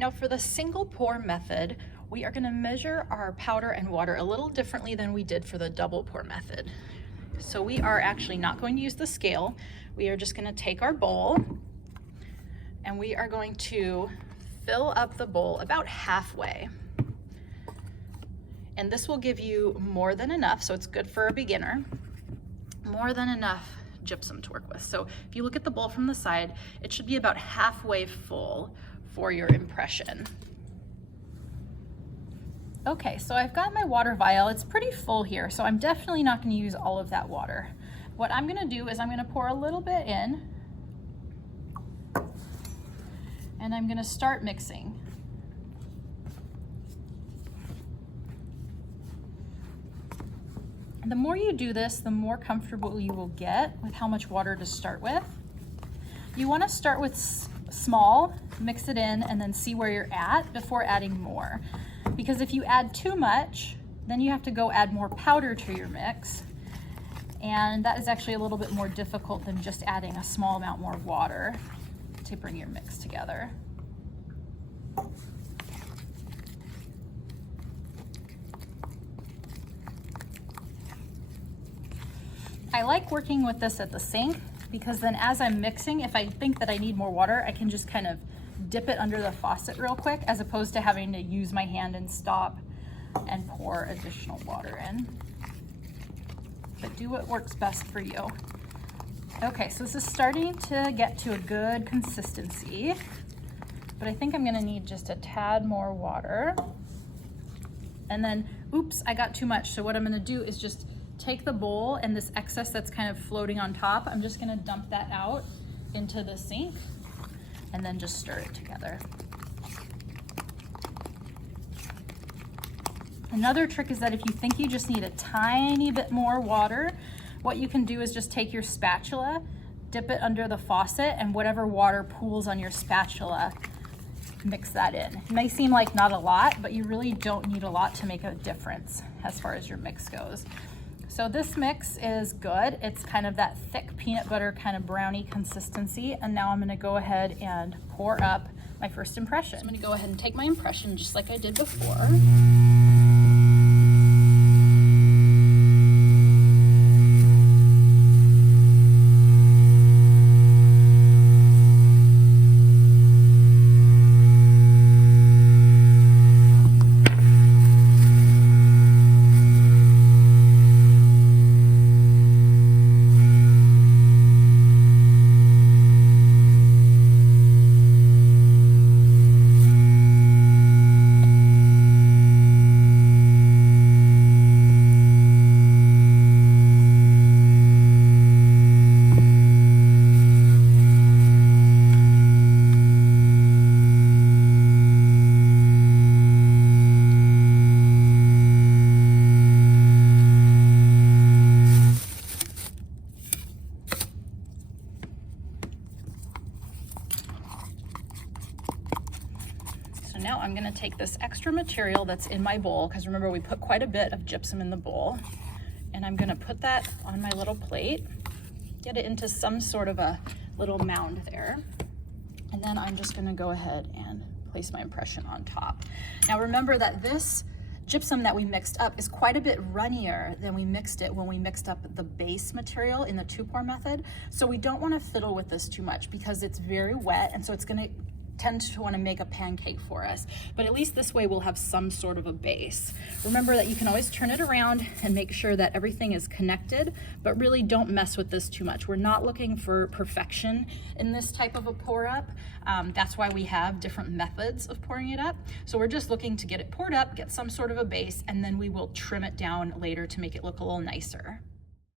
Now for the single pour method, we are going to measure our powder and water a little differently than we did for the double pour method. So we are actually not going to use the scale. We are just going to take our bowl and we are going to fill up the bowl about halfway. And this will give you more than enough, so it's good for a beginner, more than enough gypsum to work with. So if you look at the bowl from the side, it should be about halfway full for your impression. Okay, so I've got my water vial. It's pretty full here, so I'm definitely not going to use all of that water. What I'm going to do is I'm going to pour a little bit in, and I'm going to start mixing. The more you do this, the more comfortable you will get with how much water to start with. You want to start with small, mix it in, and then see where you're at before adding more. Because if you add too much, then you have to go add more powder to your mix. And that is actually a little bit more difficult than just adding a small amount more water to bring your mix together. I like working with this at the sink because then as I'm mixing, if I think that I need more water, I can just kind of dip it under the faucet real quick as opposed to having to use my hand and stop and pour additional water in. But do what works best for you. Okay, so this is starting to get to a good consistency, but I think I'm gonna need just a tad more water. And then, oops, I got too much. So what I'm gonna do is just take the bowl and this excess that's kind of floating on top, I'm just gonna dump that out into the sink and then just stir it together. Another trick is that if you think you just need a tiny bit more water, what you can do is just take your spatula, dip it under the faucet, and whatever water pools on your spatula, mix that in. It may seem like not a lot, but you really don't need a lot to make a difference as far as your mix goes. So this mix is good. It's kind of that thick peanut butter kind of brownie consistency. And now I'm gonna go ahead and pour up my first impression. So I'm gonna go ahead and take my impression just like I did before. Now I'm going to take this extra material that's in my bowl, because remember we put quite a bit of gypsum in the bowl, and I'm going to put that on my little plate, get it into some sort of a little mound there, and then I'm just going to go ahead and place my impression on top. Now remember that this gypsum that we mixed up is quite a bit runnier than we mixed it when we mixed up the base material in the 2-pour method, so we don't want to fiddle with this too much because it's very wet, and so it's going to tend to want to make a pancake for us, but at least this way we'll have some sort of a base. Remember that you can always turn it around and make sure that everything is connected, but really don't mess with this too much. We're not looking for perfection in this type of a pour up. That's why we have different methods of pouring it up. So we're just looking to get it poured up, get some sort of a base, and then we will trim it down later to make it look a little nicer.